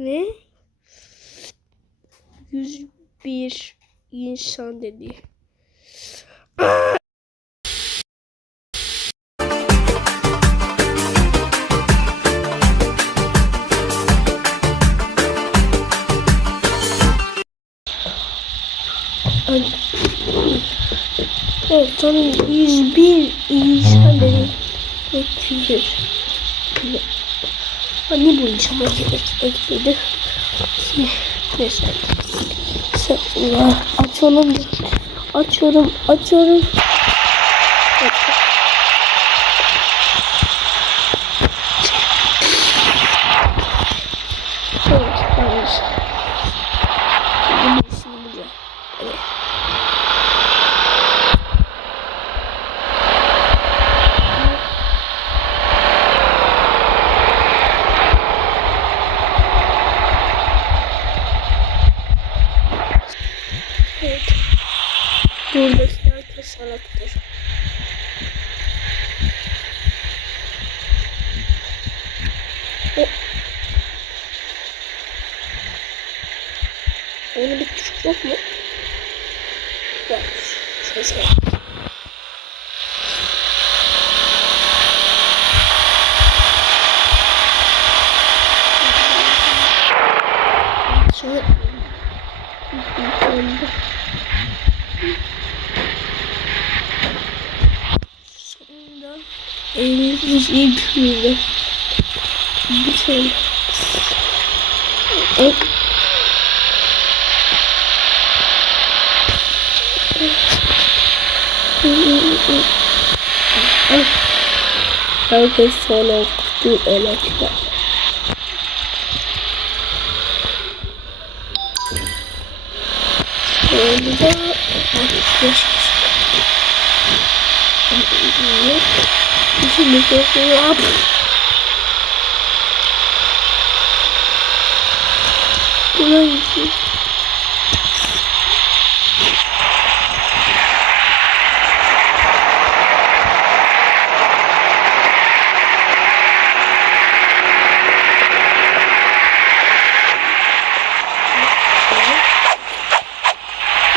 Ne? 101 insan dedi. Evet tam 101 insan dedi. 301. Anne bu inşama yemek ekledi. Neyse. Sen, açıyorum. Açıyorum. Açıyorum. Açıyorum. Buradaki herkes salaktır. O... Onun bir küçük yok mu? Var. Ses var. Sonra... Sonunda... elimiz ilk yürüdü. Bir şey. Evet. Herkes sonra okudu elekler. Sonunda beş kişi. İki mikrofonu yap. Ulan iki.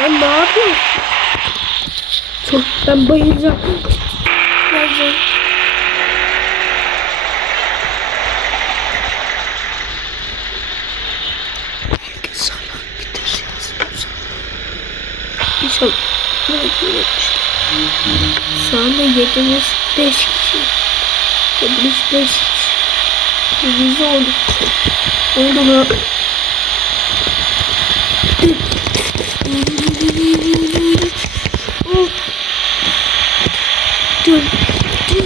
Ben ne yapıyorum? Çok ben bayılacağım. Geleceğim. İnşallah. Şu anda yedimiz beş kişi. Yedimiz beş kişi. Yedimiz oldu. Oldu mu? Oh. Dur. Dur.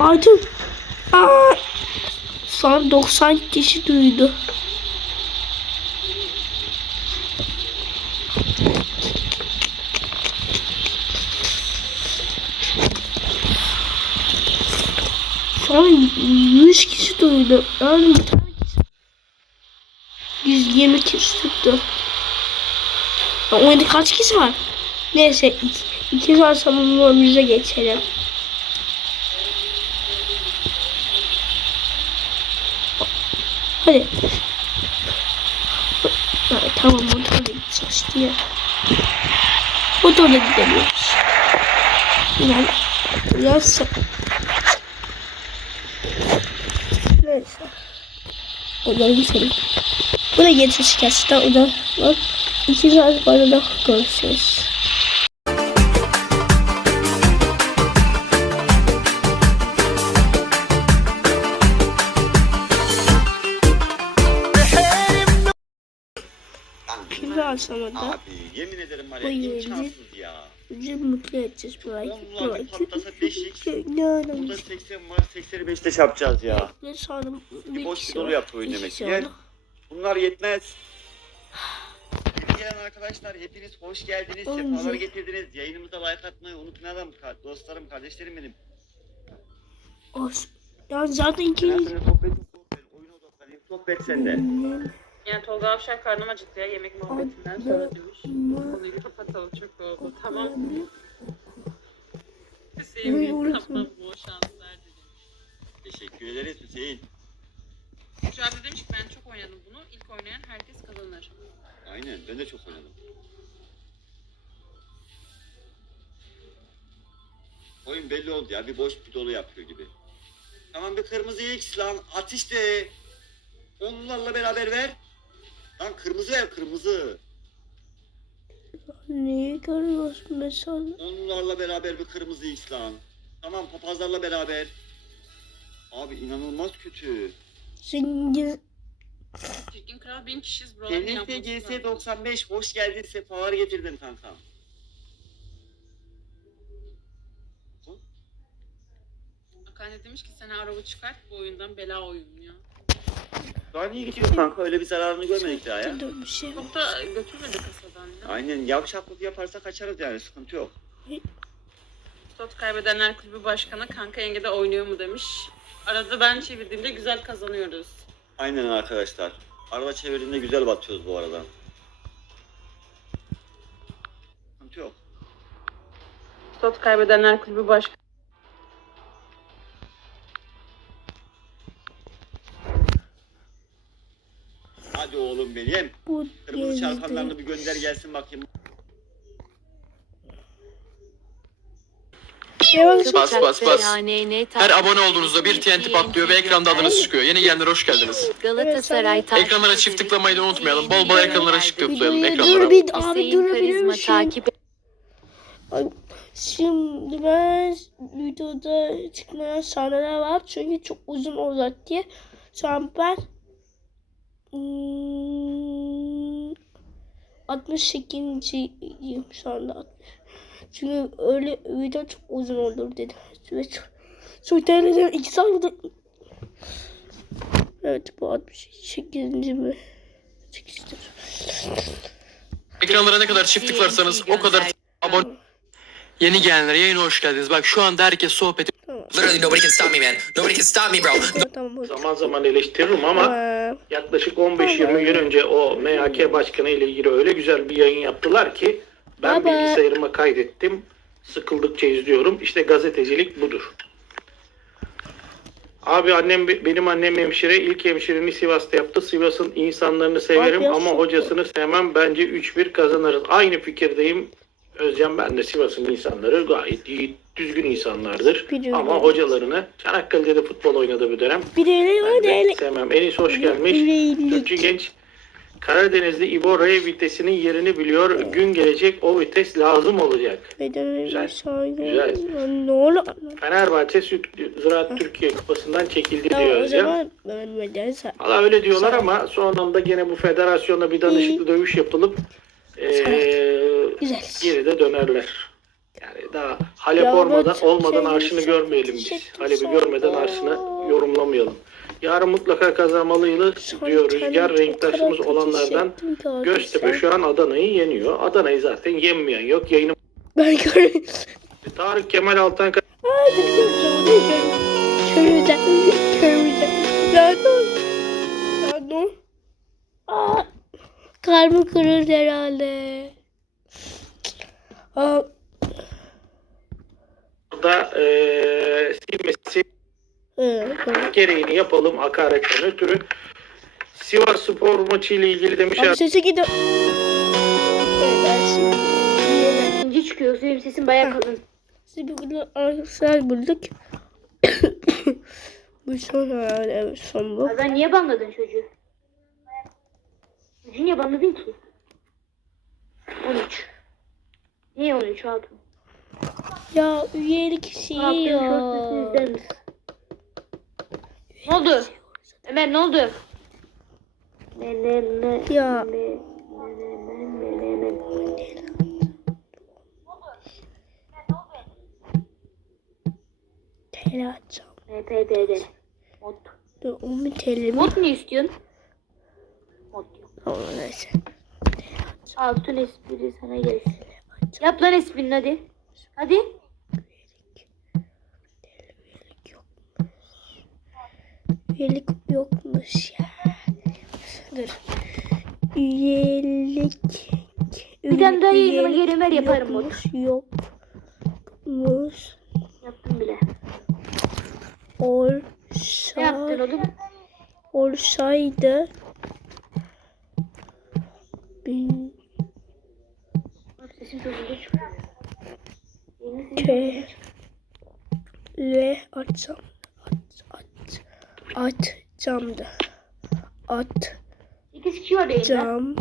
Aydın. Aa. Şu an 90 kişi duydu. An 100 kişi duydu. Yani bir tane kişi. 120 kişi tuttu. Oyunda kaç kişi var? Neyse iki, iki saat savunmamıza geçelim. Hadi. Ha, tamam motorla gideceğiz diye. Motorla gidemiyoruz. Yani biraz Neyse. Onları geçelim. Bu da geçiş gerçekten o da var. İki saat sonra da görüşürüz. Pizza aşamada Abi yemin ederim var ya Bu imkansız ya. bizi mutlu edeceğiz. Onlar bir patlasa deşik. Ne Burada önemli. 80 var 85'te çarpacağız ya. Ne sanırım Bir boş bir dolu var. yaptı oyun demek. Gel. Bunlar yetmez. Yeni gelen arkadaşlar hepiniz hoş geldiniz. Sefalar getirdiniz. Yayınımıza like atmayı unutmayalım. Dostlarım, kardeşlerim benim. Of. Ya zaten ikinci... Sohbet sende. Yani Tolga Avşar karnım acıktı ya yemek muhabbetinden sonra demiş. Konuyu kapatalım çok oldu. Tamam. Hüseyin tamam bol şanslar dilemiş. Teşekkür ederiz Hüseyin. Hüseyin abi demiş ki ben çok oynadım bunu. İlk oynayan herkes kazanır. Aynen ben de çok oynadım. Oyun belli oldu ya bir boş bir dolu yapıyor gibi. Tamam bir kırmızı X lan at işte. Onlarla beraber ver. Lan kırmızı ver kırmızı. Niye görüyorsun mesela? Onlarla beraber bir kırmızı lan. Tamam papazlarla beraber. Abi inanılmaz kötü. Zengiz. Çirkin kral bin kişiyiz TNT yapması GS lazım. 95 hoş geldin sefalar getirdin kankam. Akane demiş ki sen araba çıkart bu oyundan bela oyun ya. Daha iyi gidiyor kanka öyle bir zararını görmedik daha ya. Dur bir şey. Çok da götürmedi kasadan ya. Aynen yavşaklık yaparsa kaçarız yani sıkıntı yok. Stot kaybedenler kulübü başkanı kanka yenge de oynuyor mu demiş. Arada ben çevirdiğimde güzel kazanıyoruz. Aynen arkadaşlar. Arada çevirdiğinde güzel batıyoruz bu arada. Sıkıntı yok. Stot kaybedenler kulübü başkanı. Gönder gelsin bakayım. Bas bas bas. Her abone olduğunuzda bir TNT patlıyor ve ekranda adınız çıkıyor. Yeni gelenler hoş geldiniz. Galatasaray Ekranlara çift tıklamayı da unutmayalım. Bol bol ekranlara çift tıklayalım ekranlara. dur bir abi durabilir misin? Şimdi ben videoda çıkmayan sahneler var çünkü çok uzun olacak diye. Şu an ben hmm, 68. şu anda 60. Çünkü öyle video çok uzun olur dedim. Ve çok, çok değerli 2 saniyede Evet bu 68. mi? 8'dir. Ekranlara ne kadar çift tıklarsanız o kadar abone... Yeni gelenlere yayına hoş geldiniz. Bak şu anda herkes sohbet Tamam. Literally nobody can stop me, man. Nobody can stop me, bro. Tamam. Zaman zaman eleştiririm ama Tamam. yaklaşık 15-20 gün önce o MHK başkanı ile ilgili öyle güzel bir yayın yaptılar ki ben Baba. bilgisayarıma kaydettim. Sıkıldıkça izliyorum. İşte gazetecilik budur. Abi annem benim annem hemşire. İlk hemşiremi Sivas'ta yaptı. Sivas'ın insanlarını severim ama hocasını sevmem. Bence 3-1 kazanırız. Aynı fikirdeyim. Özcan ben de Sivas'ın insanları gayet iyi, düzgün insanlardır. Biliyorum. Ama hocalarını Çanakkale'de de futbol oynadı bir dönem. Ele Ben de sevmem. Enis hoş gelmiş. Türkçü genç Karadenizli İbo Ray vitesinin yerini biliyor. Gün gelecek o vites lazım olacak. Güzel, güzel. Ne olur? Fenerbahçe Ziraat Türkiye Kupası'ndan çekildi Tamam diyor sa- Valla öyle diyorlar ama son anda gene bu federasyonda bir danışıklı dövüş yapılıp eee Güzel. geri de dönerler. Yani daha Halep Ya olmadan, olmadan arşını görmeyelim biz. Halep'i görmeden arşını yorumlamayalım. Yarın mutlaka kazanmalıyız diyor Rüzgar. Renklaşımız olanlardan Göztepe şu an Adana'yı yeniyor. Adana'yı zaten yenmeyen yok. Yayını Ben görüyorum. Tarık Kemal Altan? Ya ne olur? Aa, Kalbim kırılır herhalde. Aa, da eee silmesi evet, gereğini yapalım hakaretten ötürü. Sivas Spor maçı ile ilgili demiş Abi sesi gidiyor. İkinci çıkıyor. Benim sesim bayağı kalın. Size bir gün arkadaşlar bulduk. bu son herhalde evet son bu. Ben niye banladın çocuğu? Çocuğu niye banladın ki? 13. Niye 13 aldım? Ya üyelik şeyi ya. Ne oldu? Ömer ne oldu? Ne ne ne Ya. ne ne ne ne ne ne TL atacağım. NPDD. Mod. Dur 10 bin TL mi? Mod ne istiyorsun? Mod yok. Tamam neyse. Altın espri sana gelsin. Yap lan esprini hadi. Hadi. Üyelik yokmuş ya. Dur. Üyelik. Bir tane daha yayınıma geri ver, yaparım yokmuş, Yokmuş. Yaptım bile. Olsa, Ne yaptın oğlum? olsaydı bin K L atacağım. At, at, atacağım da. At, 8 kişi var yayında. cam.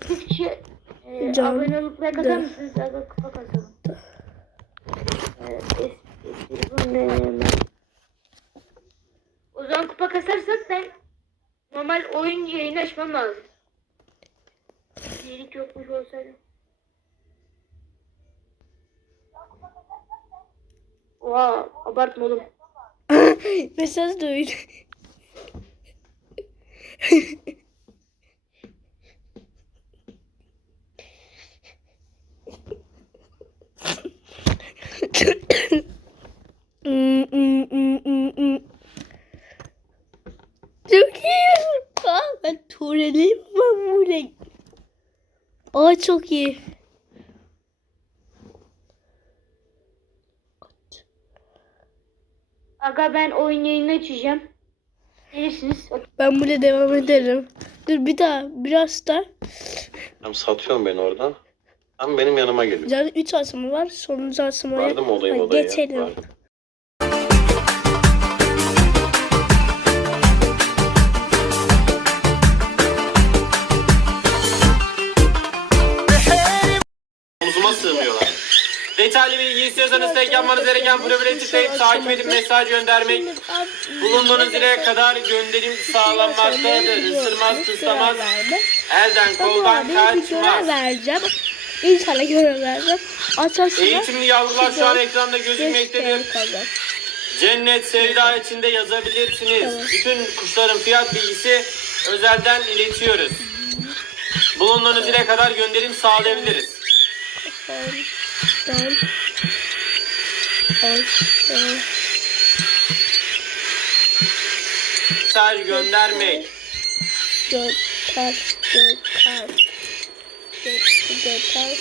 8 kişi e, Can- abone olup like atar mısınız? Aga kupa. Evet, ne? O zaman kupa kasarsak ben normal oyun yayını açmam lazım. Yenilik yokmuş olsaydı. Oha abartma oğlum. Mesaj mm, mm. Çok iyi. Aa, ben Tuğreliyim ben buraya. Aa çok iyi. Aga ben oyun yayını açacağım. Gelirsiniz. Ben buraya devam ederim. Dur bir daha biraz da. Tam satıyorsun beni oradan. Tam benim yanıma geliyor. Zaten 3 asımı var. Sonuncu asımaya Vardı mı odayım Hadi odaya? geçelim. Vardı. Detaylı bilgi istiyorsanız tek yapmanız gereken profile tıklayıp takip edip mesaj göndermek. Bulunduğunuz ile kadar gönderim sağlanmaktadır. Isırmaz, tıslamaz, elden koldan kaçmaz. vereceğim. İnşallah vereceğim. Açasına Eğitimli yavrular şu an ekranda gözükmektedir. Cennet sevda içinde yazabilirsiniz. Bütün kuşların fiyat bilgisi özelden iletiyoruz. Bulunduğunuz ile kadar gönderim sağlayabiliriz. Tamam. Tamam. Mesaj göndermek. Göter. Göter. Göter.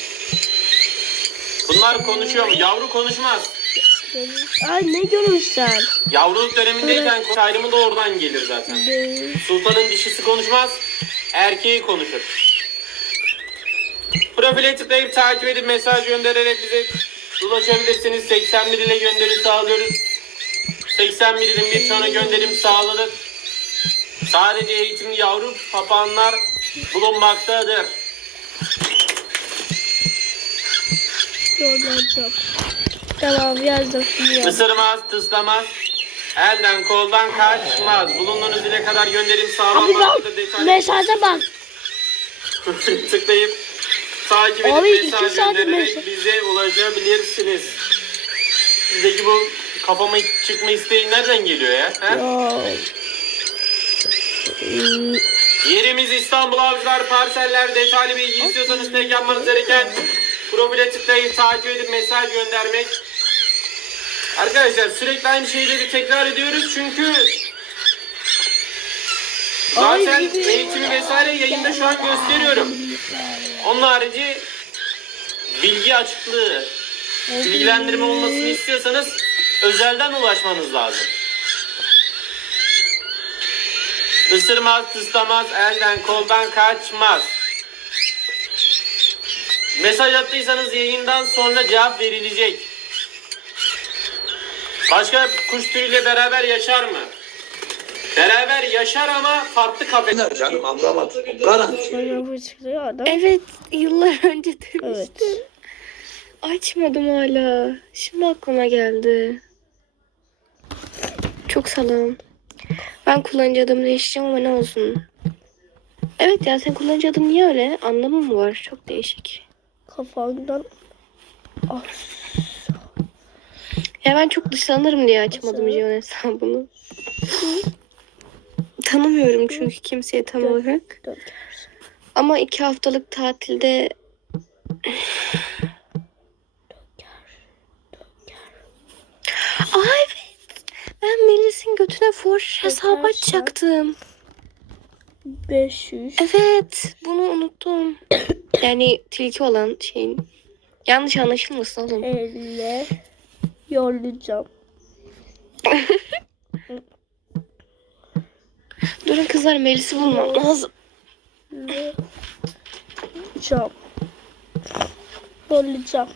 Bunlar konuşuyor mu? Yavru konuşmaz. Ay ne görürsen. Yavruluk dönemindeyken ayrımı da oradan gelir zaten. Sultanın dişisi konuşmaz, erkeği konuşur. Profile tıklayıp takip edip mesaj göndererek bize ulaşabilirsiniz. 81 ile gönderi sağlıyoruz. 81 ilin bir tane gönderim sağladık. Sadece eğitimli yavru papağanlar bulunmaktadır. Tamam yazdım. yazdım. Isırmaz, tıslamaz. Elden koldan kaçmaz. Bulunduğunuz ile kadar gönderim Abi sağlanmaktadır. bak Detaylı mesaja bak. tıklayıp takip edip Abi, iki mesaj saat göndererek bize ulaşabilirsiniz. Sizdeki bu kafama çıkma isteği nereden geliyor ya? Hmm, Yerimiz İstanbul Avcılar Parseller detaylı bilgi istiyorsanız tek yapmanız gereken profile tıklayıp takip edip mesaj göndermek. Arkadaşlar sürekli aynı şeyleri tekrar ediyoruz çünkü zaten eğitimi vesaire yayında şu an gösteriyorum. Onun harici bilgi açıklığı, bilgilendirme olmasını istiyorsanız özelden ulaşmanız lazım. Isırmaz, tıslamaz, elden koldan kaçmaz. Mesaj attıysanız yayından sonra cevap verilecek. Başka kuş türüyle beraber yaşar mı? Beraber yaşar ama farklı kafe. Canım anlamadım. Garanti. Bu adam. Evet, yıllar önce demiştim. Evet. Açmadım hala. Şimdi aklıma geldi. Çok salam. Ben kullanıcı adımı değiştireceğim ama ne olsun. Evet ya sen kullanıcı adım niye öyle? Anlamı mı var? Çok değişik. Kafandan Ah, Ya ben çok dışlanırım diye açmadım? Jion hesabını. Tanımıyorum çünkü kimseyi tam olarak. Ama iki haftalık tatilde Aa evet. Ben Melis'in götüne forge hesabı açacaktım. 500. Evet. Bunu unuttum. Yani tilki olan şeyin. Yanlış anlaşılmasın oğlum. 50 yollayacağım. Durun kızlar Melis'i bulmam lazım. Yollayacağım. kaldıracağım.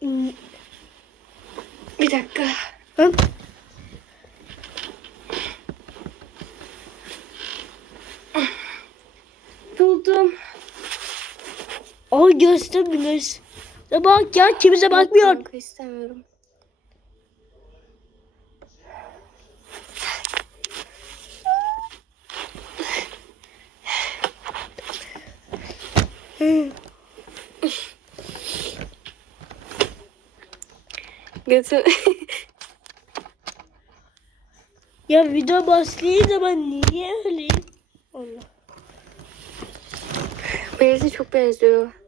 Hmm, Bir dakika. Hı? Buldum. Ay göstermiyoruz. Ya bak ya kimse bakmıyor. İstemiyorum. Götür. Ya video başlayınca zaman niye öyle? Allah. Beyazı çok benziyor.